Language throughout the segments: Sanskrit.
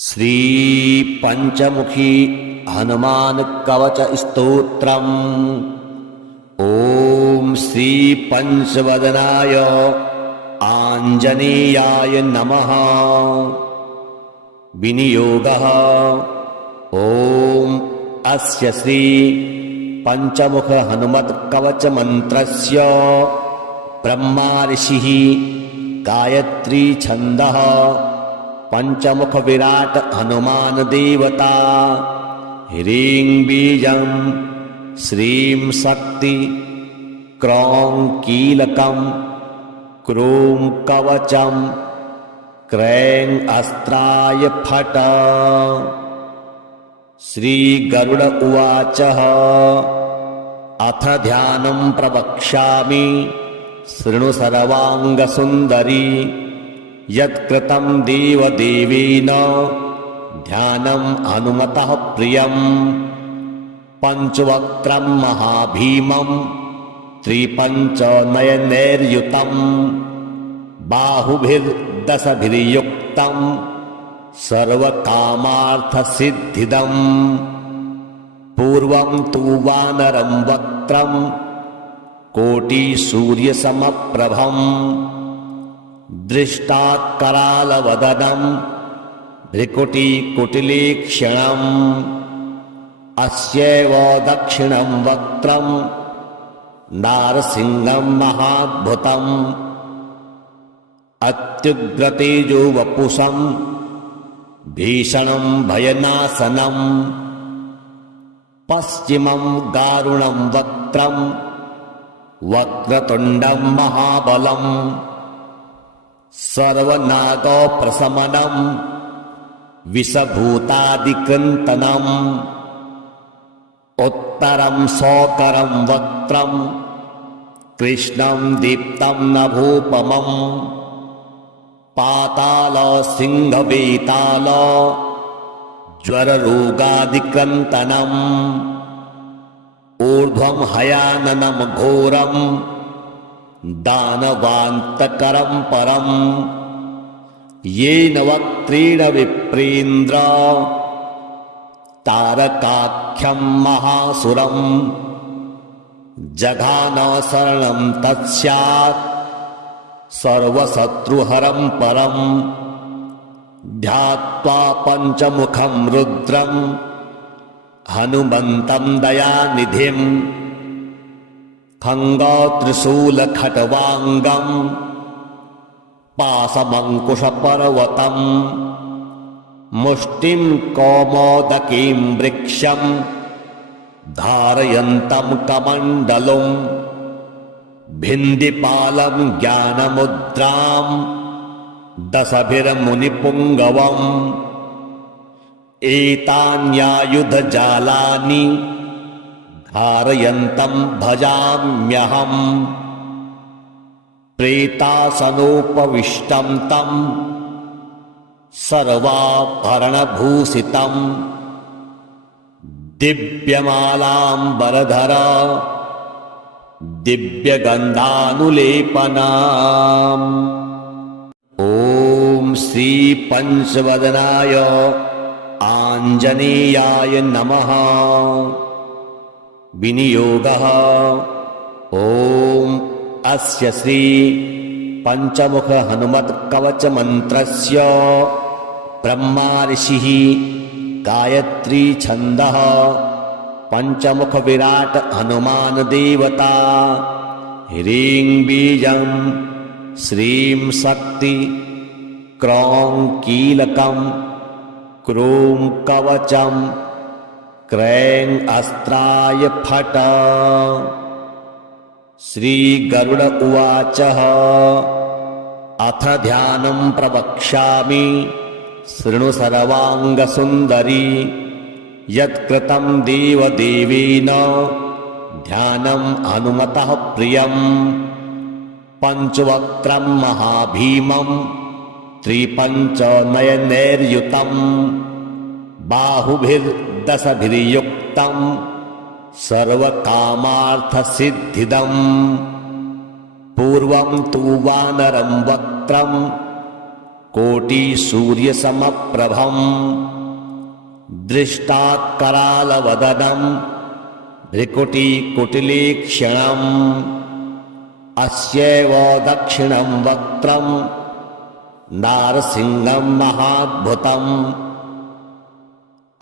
श्री पंचमुखी हनुमान कवच स्तोत्रम्। ओम श्री पंचवदनाय आंजनेयाय नमः। विनियोगः। ओम अस्य श्री पंचमुख हनुमत् कवच मंत्रस्य ब्रह्मा ऋषिः गायत्री छन्दः पंचमुख विराट हनुमान देवता। ह्रीं बीजं श्रीं शक्ति क्रौं कीलकं क्रूं कवचं क्रैं अस्त्राय फट। श्री गरुड़ उवाच अथ ध्यानं प्रवक्ष्यामि शृणु सर्वांग सुंदरी। यत्कृतं देवदेवेन ध्यानं हनुमतः प्रियं। पंचवक्त्रं महाभीमं त्रिपञ्चनयनैर्युतं बाहुभिर्दशभिर्युक्तं सर्वकामार्थसिद्धिदं। पूर्वं तु वानरं वक्त्रं कोटिसूर्यसमप्रभं दृष्टाकरालवदनं भ्रिकुटिकुटिलीक्षणम्। अस्यैव दक्षिणं वक्त्रं नारसिंहं महाद्भुतं अत्युग्रतेजो वपुषं भीषणं भयनाशनं। पश्चिमं गारुणं वक्त्रं वक्रतुण्डं महाबलम् सर्वनागप्रशमनं विषभूतादिकृन्तनम्। उत्तरं शौकरं वक्त्रं कृष्णं दीप्तं नभोपमं पातालसिंहवेताल ज्वररोगादिकृन्तनम्। ऊर्ध्वं हयाननं घोरं दानवान्तकरं परम् येन वक्त्रेण विप्रेन्द्र तारकाख्यं महासुरम्। जघान शरणं तत्स्यात् सर्वशत्रुहरं परम्। ध्यात्वा पंचमुखं रुद्रं हनुमन्तं दयानिधिम् खङ्गत्रिशूलखट्वाङ्गं पाशमङ्कुशपर्वतं मुष्टिं कौमोदकीं वृक्षं धारयन्तं कमण्डलुं भिन्दिपालं ज्ञानमुद्रां दशभिर्मुनिपुङ्गवम्। एतान्यायुधजालानि धारयन्तं भजाम्यहम्। प्रेतासनोपविष्टं तं सर्वाभरणभूषितं दिव्यमालाम्बरधर दिव्यगन्धानुलेपनम्। ॐ श्री पंचवदनाय आंजनेयाय नमः। विनियोगः। ओम अस्य श्री पंचमुख हनुमत् कवच मंत्रस्य ब्रह्मा ऋषिः गायत्री छन्दः पंचमुख विराट हनुमान देवता। ह्रीं बीजं श्रीं शक्ति क्रौं कीलकं क्रूं कवचं क्रैं अस्त्राय फट। श्री गरुड़ उवाच अथ ध्यानं प्रवक्ष्यामि शृणु सर्वांग सुंदरी। यत्कृतं देवदेवेन ध्यानं हनुमतः प्रियं। पंचवक्त्रं महाभीमं त्रिपञ्चनयनैर्युतं बाहुभिर्दशभिर्युक्तं सर्वकामार्थसिद्धिदं। पूर्वं तु वानरं वक्त्रं कोटिसूर्यसमप्रभम् दृष्टात्करालवदनम् भ्रिकुटिकुटिलीक्षणम् अस्यैव दक्षिणं वक्त्रम् नारसिंहं महाद्भुतम्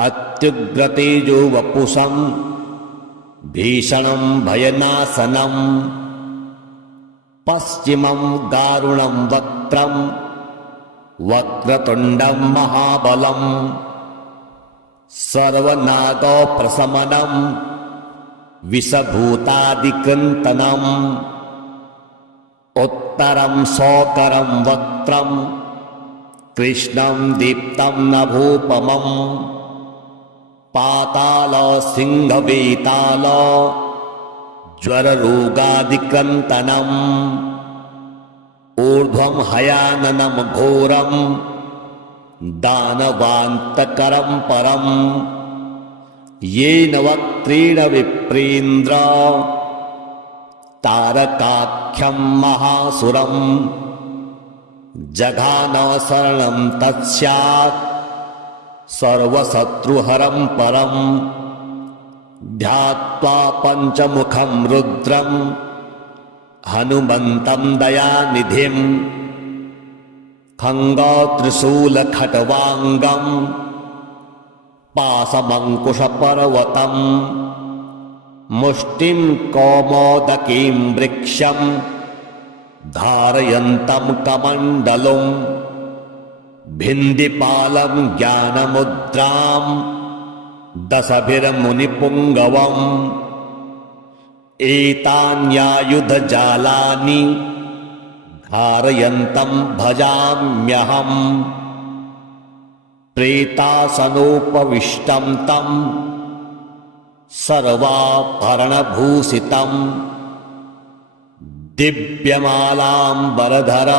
अत्युग्रतेजो वपुषम् भीषणं भयनाशनम् पश्चिमं गारुणं वक्त्रम् वक्रतुण्डं महाबलम् सर्वनागप्रशमनम् विषभूतादिकृन्तनम् उत्तरं शोकरं वक्त्रं कृष्णं दीप्तं नभूपमम् पातालसिंहवेताल ज्वररोगादिकृन्तनम् ऊर्ध्वं हयाननं घोरं दानवान्तकरं परम् येन वक्त्रेण विप्रेन्द्र तारकाख्यं महासुरम् जघान शरणं तत्स्यात् सर्वशत्रुहरं परम् ध्यात्वा पञ्चमुखं रुद्रं हनुमन्तं दयानिधिं खङ्गत्रिशूलखट्वाङ्गं पाशमङ्कुशपर्वतम् मुष्टिं कौमोदकीं वृक्षं धारयन्तं कमण्डलुं भिन्दिपालं ज्ञानमुद्रां दशभिर्मुनिपुङ्गवम् एतान्यायुधजालानि धारयन्तं भजाम्यहम् प्रेतासनोपविष्टं तं सर्वाभरणभूषितं दिव्यमालाम्बरधर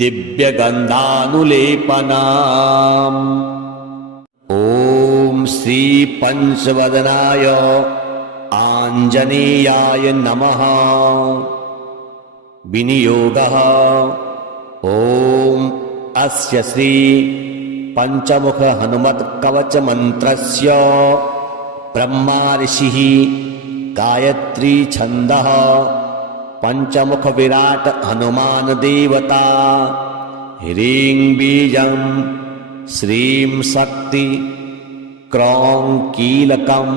दिव्यगन्धानुलेपनम् ॐ श्रीपञ्चवदनाय आञ्जनेयाय नमः। विनियोगः ॐ अस्य श्री पंचमुख हनुमत् कवच मंत्रस्य ब्रह्मा ऋषिः गायत्री छन्दः पंचमुख विराट हनुमान देवता ह्रीं बीजं श्रीं शक्ति क्रौं कीलकं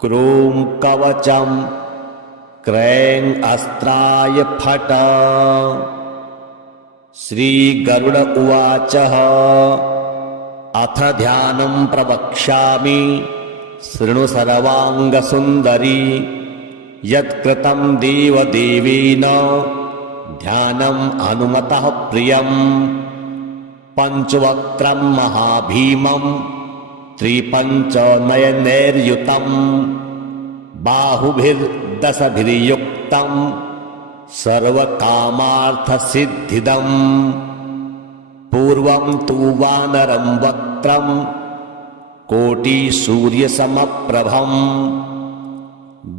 क्रूं कवचं क्रैं अस्त्राय फट। श्री गरुड़ उवाच अथ ध्यानं प्रवक्ष्यामि शृणु सर्वाङ्गसुन्दरी यत्कृतं देवदेवेन ध्यानं हनुमतः प्रियं पंचवक्त्रं महाभीमं त्रिपञ्चनयनैर्युतं बाहुभिर्दशभिर्युक्तं सर्वकामार्थसिद्धिदम् पूर्वं तु वानरं वक्त्रं कोटिसूर्यसमप्रभम्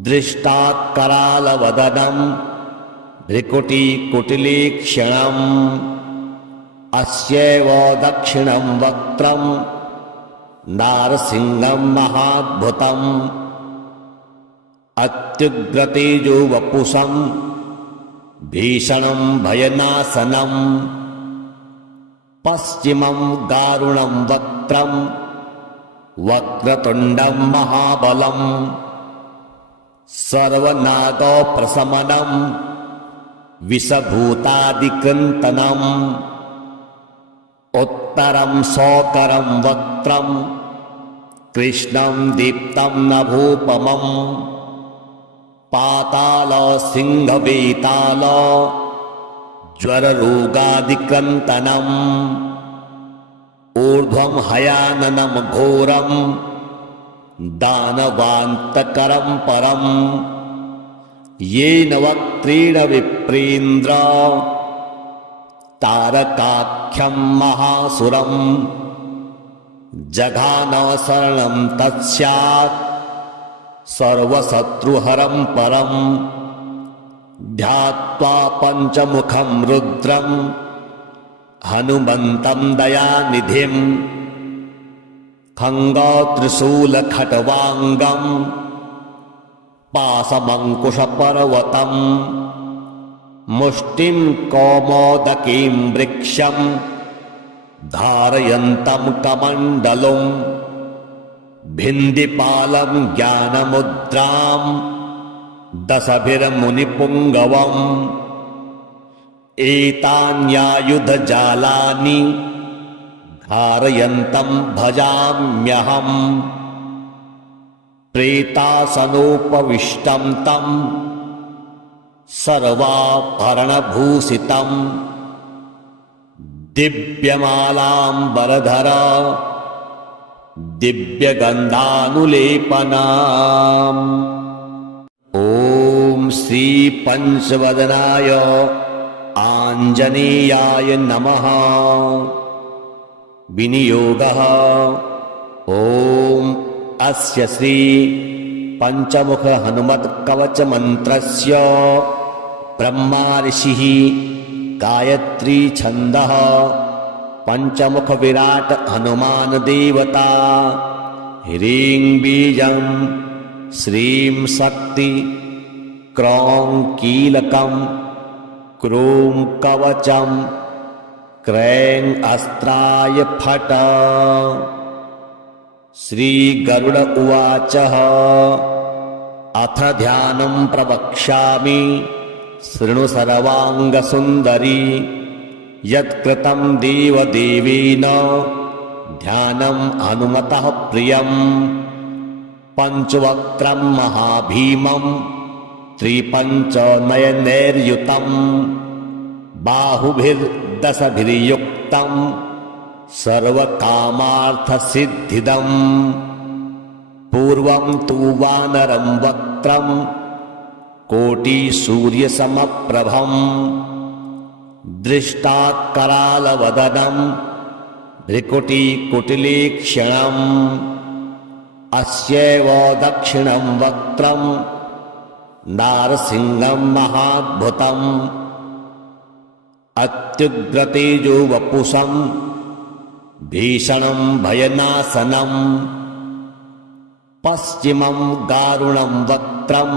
दृष्टात्करालवदनं भ्रिकुटिकुटिलीक्षणम् अस्यैव दक्षिणं वक्त्रं नारसिंहं महाद्भुतम् अत्युग्रतेजो वपुषम् भीषणं भयनाशनम् पश्चिमं गारुणं वक्त्रं वक्रतुण्डं महाबलम् सर्वनागप्रशमनं विषभूतादिकृन्तनम् उत्तरं शोकरं वक्त्रं कृष्णं दीप्तं नभूपमम् पातालसिंहवेताल ज्वररोगादिकृन्तनम् ऊर्ध्वं हयाननं घोरं दानवान्तकरं परम् येन वक्त्रेण विप्रेन्द्र तारकाख्यं महासुरम् जघान शरणं तत्स्यात् सर्वशत्रुहरं परम् ध्यात्वा पञ्चमुखं रुद्रं हनुमन्तं दयानिधिं खङ्गत्रिशूलखट्वाङ्गं पाशमङ्कुशपर्वतं मुष्टिं कौमोदकीं वृक्षं धारयन्तं कमण्डलुं भिन्दिपालं ज्ञानमुद्रां दशभिर्मुनिपुङ्गवम् एतान्यायुधजालानि धारयन्तं भजाम्यहम् प्रेतासनोपविष्टं तं सर्वाभरणभूषितं दिव्यमालाम्बरधर दिव्यगन्धानुलेपनम्। ॐ श्री पंचवदनाय आञ्जनेयाय नमः। विनियोगः ॐ अस्य श्री पंचमुख हनुमत्कवच मंत्रस्य ब्रह्मा ऋषिः गायत्री छन्दः पंचमुख विराट हनुमान देवता ह्रीं बीजं श्रीं शक्ति क्रौं कीलकं क्रूं कवचं क्रैं अस्त्राय फट। श्री गरुड़ उवाच अथ ध्यानं प्रवक्ष्यामि शृणु सर्वाङ्गसुन्दरी यत्कृतं देवदेवेन ध्यानं हनुमतः प्रियं पंचवक्त्रं महाभीमं त्रिपञ्चनयनैर्युतं बाहुभिर्दशभिर्युक्तं सर्वकामार्थसिद्धिदम् पूर्वं तु वानरं वक्त्रं कोटिसूर्यसमप्रभं दृष्टाकरालवदनं भ्रिकुटिकुटिलेक्षणम् अस्यैव दक्षिणं वक्त्रं नारसिंहं महाद्भुतं अत्युग्रतेजो वपुषं भीषणं भयनाशनं पश्चिमं गारुणं वक्त्रं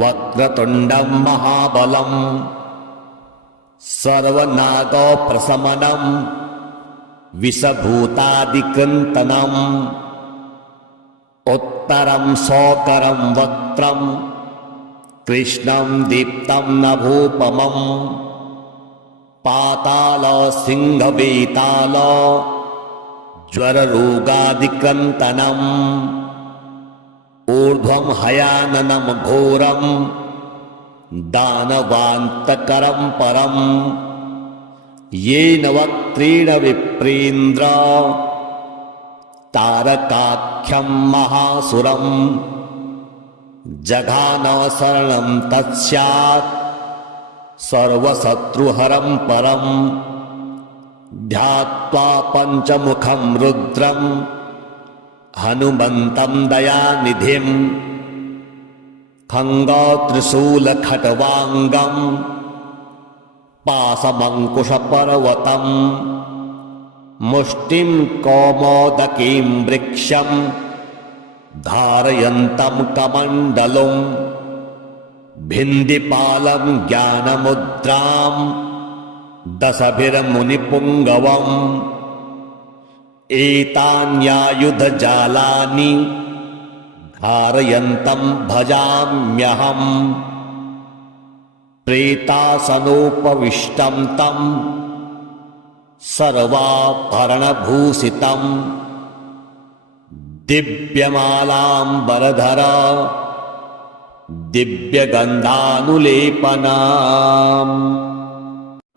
वक्रतुण्डं महाबलं सर्वनागप्रशमनं विषभूतादिकृन्तनं उत्तरं सौकरं वक्त्रं कृष्णं दीप्तं नभोपमं पाताल सिंहवेताल ज्वररोगादिक्रन्तनम् ऊर्ध्वं हयाननं घोरं दानवान्तकरं परं येन वक्त्रेण विप्रेन्द्र तारकाख्यं महासुरं जघान शरणं तत्स्यात् सर्वशत्रुहरं परं ध्यात्वा पंचमुखं रुद्रं हनुमन्तं दयानिधिं खङ्गत्रिशूलखट्वाङ्गं पाशमङ्कुशपर्वतं मुष्टिं कौमोदकीं वृक्षं धारयन्तं कमण्डलुं भिन्दिपालं ज्ञानमुद्रां दशभिर्मुनिपुङ्गवम् एतान्यायुधजालानि धारयन्तं भजाम्यहम् प्रेतासनोपविष्टं तं सर्वाभरणभूषितं दिव्यमालाम्बरधर दिव्यगन्धानुलेपनम्।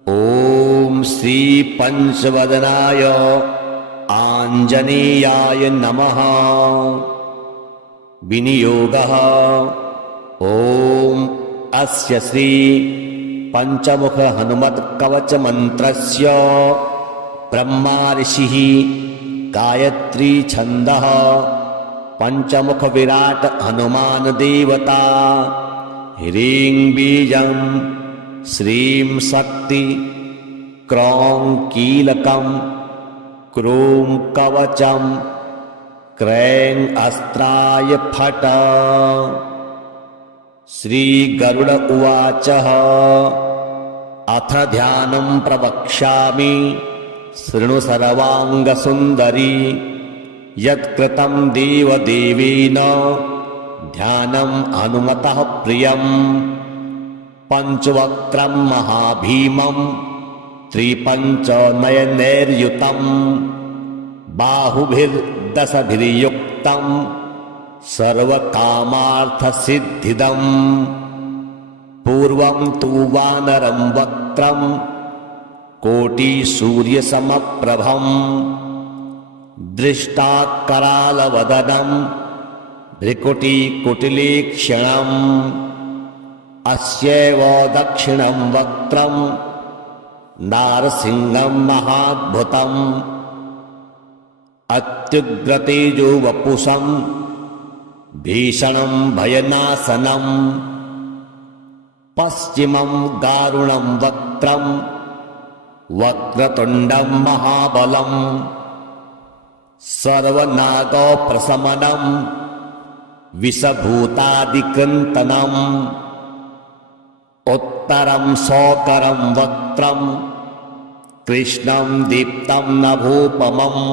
ॐ श्री पंचवदनाय आञ्जनेयाय नमः। विनियोगः ॐ अस्य श्री पंचमुख हनुमत्कवच मंत्रस्य ब्रह्मा ऋषिः गायत्री छन्दः पंचमुख विराट हनुमान देवता ह्रीं बीजं श्रीं शक्ति क्रौं कीलकं क्रूं कवचं क्रैं अस्त्राय फट्। श्रीगरुड उवाच अथ ध्यानं प्रवक्ष्यामि शृणु सर्वाङ्गसुन्दरी यत्कृतं देवदेवेन ध्यानं हनुमतः प्रियम्। पञ्चवक्त्रं महाभीमं त्रिपञ्चनयनैर्युतं बाहुभिर्दशभिर्युक्तं सर्वकामार्थसिद्धिदम्। पूर्वं तु वानरं वक्त्रं कोटिसूर्यसमप्रभं दृष्टाकरालवदनं भ्रिकुटिकुटिलीक्षणम्। अस्यैव दक्षिणं वक्त्रं नारसिंहं महाद्भुतम् अत्युग्रतेजोवपुषं भीषणं भयनाशनम्। पश्चिमं गारुणं वक्त्रं वक्रतुण्डं महाबलम् सर्वनागप्रशमनं विषभूतादिकृन्तनम्। उत्तरं शोकरं वक्त्रं कृष्णं दीप्तं नभोपमम्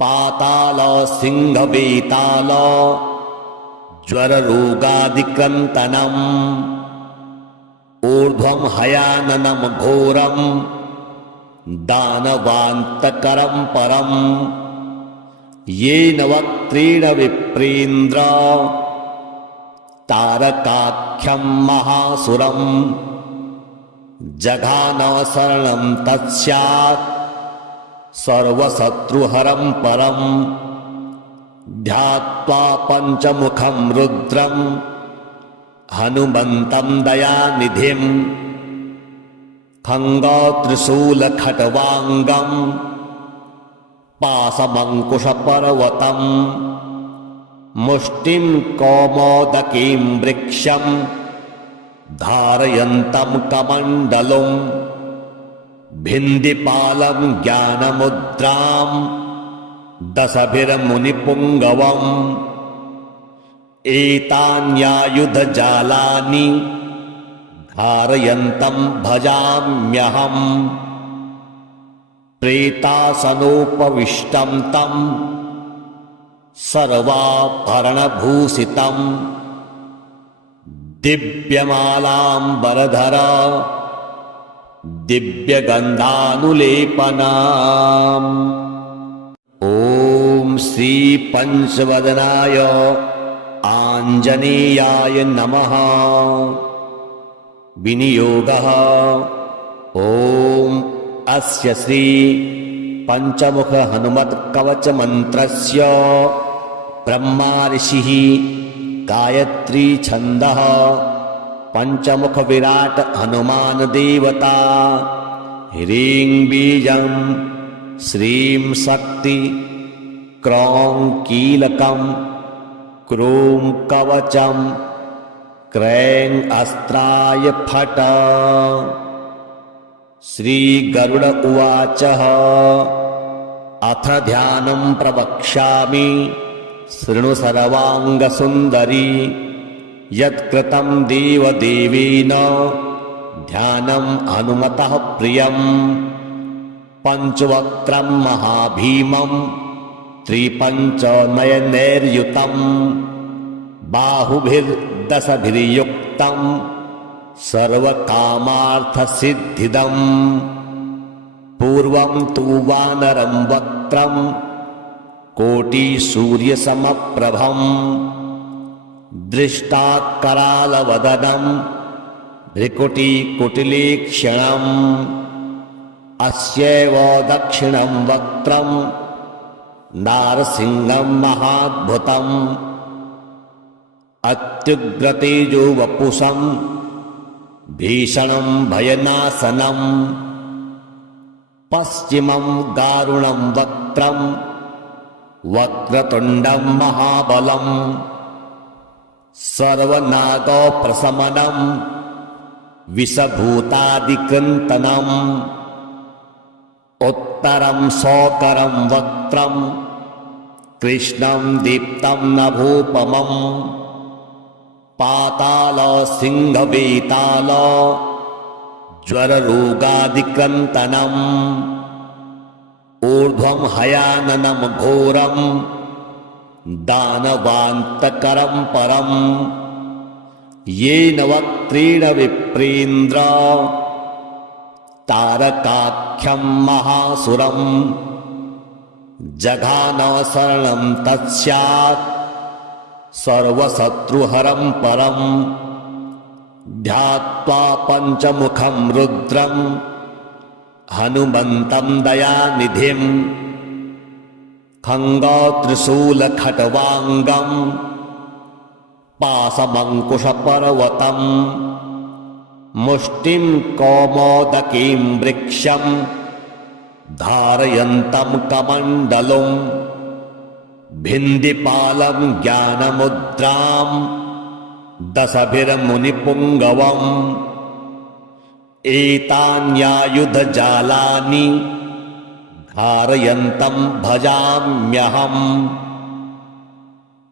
पातालसिंहवेताल ज्वररोगादिकृन्तनम्। ऊर्ध्वं हयाननं घोरं दानवान्तकरं परम् येन वक्त्रेण विप्रेन्द्र तारकाख्यं महासुरम्। जघान शरणं तत्स्यात् सर्वशत्रुहरं परम् ध्यात्वा पञ्चमुखं रुद्रं हनुमन्तं दयानिधिं। खङ्गत्रिशूलखट्वाङ्गं पाशमङ्कुशपर्वतं मुष्टिं कौमोदकीं वृक्षं धारयन्तं कमण्डलुं। भिन्दिपालं ज्ञानमुद्रां दशभिर्मुनिपुङ्गवम्। एतान्यायुधजालानि धारयन्तं भजाम्यहम्। प्रेतासनोपविष्टं तं सर्वाभरणभूषितं दिव्यमालाम्बरधर दिव्यगन्धानुलेपनम्। ॐ श्रीपञ्चवदनाय आञ्जनेयाय नमः। विनियोगः ॐ अस्य श्री पंचमुख हनुमत्कवचमन्त्रस्य ब्रह्मा ऋषिः गायत्री छन्दः पंचमुख विराट हनुमान देवता ह्रीं बीजं श्रीं शक्ति क्रौं कीलकं क्रूं कवचं क्रैं अस्त्राय फट्। श्रीगरुड उवाच अथ ध्यानं प्रवक्ष्यामि शृणु सर्वाङ्गसुन्दरी यत्कृतं देवदेवेन ध्यानं हनुमतः प्रियम्। पञ्चवक्त्रं महाभीमं त्रिपञ्चनयनैर्युतं बाहुभिर्दशभिर्युक्तं सर्वकामार्थसिद्धिदम्। पूर्वं तु वानरं वक्त्रं कोटिसूर्यसमप्रभं दृष्टाकरालवदनं भ्रिकुटिकुटिलीक्षणम्। अस्यैव दक्षिणं वक्त्रं नारसिंहं महाद्भुतम् अत्युग्रतेजोवपुषं भीषणं भयनाशनम्। पश्चिमं गारुणं वक्त्रं वक्रतुण्डं महाबलम् सर्वनागप्रशमनं विषभूतादिकृन्तनम् उत्तरं सौकरं वक्त्रं कृष्णं दीप्तं नभोपमम् पाताल सिंहवेताल ज्वररोगादिकृन्तनम् ऊर्ध्वं हयाननं घोरं दानवान्तकरं परम् येन वक्त्रेण विप्रेन्द्र तारकाख्यं महासुरम् जघान शरणं तत्स्यात् सर्वशत्रुहरं परम् ध्यात्वा पञ्चमुखं रुद्रं हनुमन्तं दयानिधिं खङ्गत्रिशूलखट्वाङ्गं पाशमङ्कुशपर्वतम् मुष्टिं कौमोदकीं वृक्षं धारयन्तं कमण्डलुं भिन्दिपालं ज्ञानमुद्रां दशभिर्मुनिपुङ्गवम् एतान्यायुधजालानि धारयन्तं भजाम्यहम्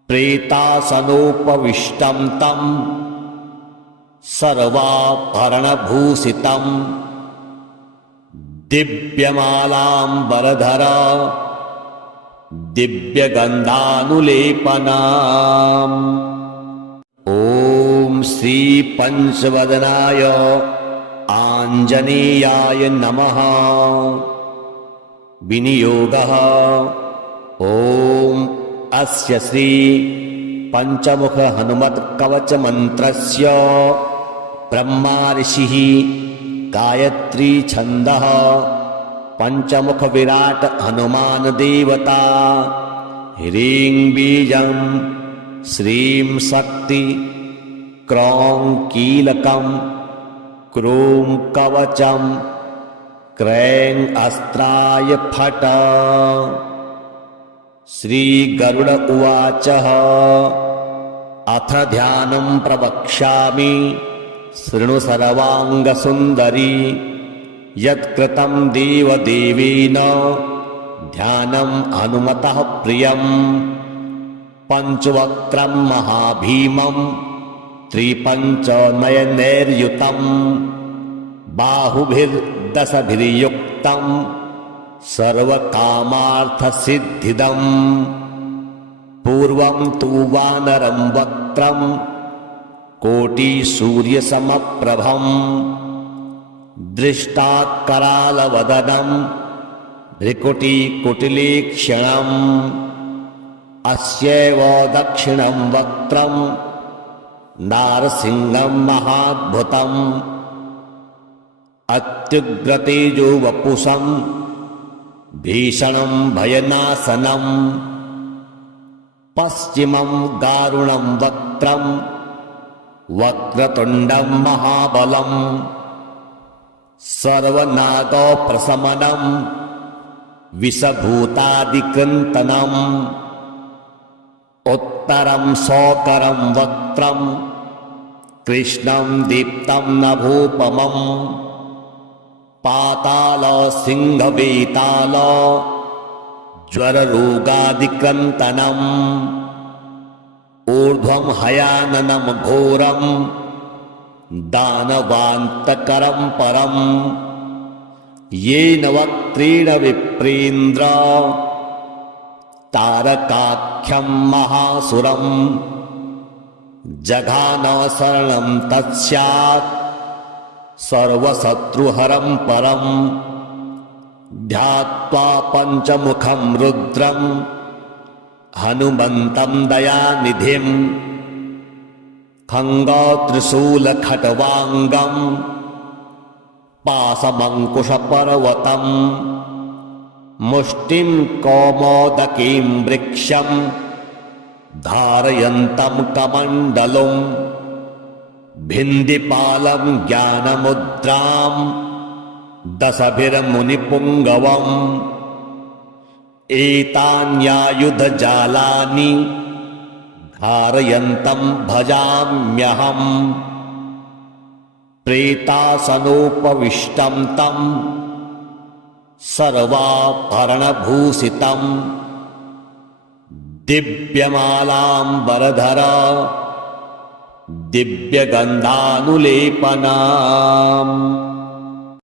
प्रेतासनोपविष्टं तं सर्वाभरणभूषितं दिव्यमालाम्बरधर दिव्यगन्धानुलेपनम् ॐ श्री पंचवदनाय आञ्जनेयाय नमः। विनियोगः ॐ अस्य श्री पंचमुख हनुमत् कवच मंत्रस्य ब्रह्मा ऋषिः गायत्री छन्दः पंचमुख विराट हनुमान देवता ह्रीं बीजं श्रीं शक्ति क्रौं कीलकं क्रूं कवचं क्रैं अस्त्राय फट। श्री गरुड़ उवाच अथ ध्यानं प्रवक्ष्यामि शृणु सर्वांगसुन्दरी यत्कृतं देवदेवेन ध्यानं हनुमतः प्रियं पंचवक्त्रं महाभीमं त्रिपञ्चनयनैर्युतं बाहुभिर्दशभिर्युक्तं सर्वकामार्थसिद्धिदम् पूर्वं तु वानरं वक्त्रं कोटिसूर्यसमप्रभं दृष्टात्करालवदनं भ्रिकुटिकुटिलेक्षणम् अस्यैव दक्षिणं वक्त्रं नारसिंहं महाद्भुतम् अत्युग्रतेजो वपुषं भीषणं भयनाशनम् पश्चिमं गारुणं वक्त्रं वक्रतुण्डं महाबलम् सर्वनागप्रशमनं विषभूतादिकृन्तनम् उत्तरं सौकरं वक्त्रं कृष्णं दीप्तं नभोपमम् पाताल सिंहवेताल ज्वररोगादिकृन्तनम् ऊर्ध्वं हयाननं घोरं दानवान्तकरं परम् येन वक्त्रेण विप्रेन्द्र तारकाख्यं महासुरम् जघान शरणं तत्स्यात् सर्वशत्रुहरं परम् ध्यात्वा पञ्चमुखं रुद्रं हनुमन्तं दयानिधिं खङ्गत्रिशूलखट्वाङ्गं पाशमङ्कुशपर्वतम् मुष्टिं कौमोदकीं वृक्षं धारयन्तं कमण्डलुं भिन्दिपालं ज्ञानमुद्रां दशभिर्मुनिपुङ्गवम् एतान्यायुधजालानि धारयन्तं भजाम्यहम् प्रेतासनोपविष्टं तं सर्वाभरणभूषितं दिव्यमालाम्बरधरा दिव्यगन्धानुलेपनम्।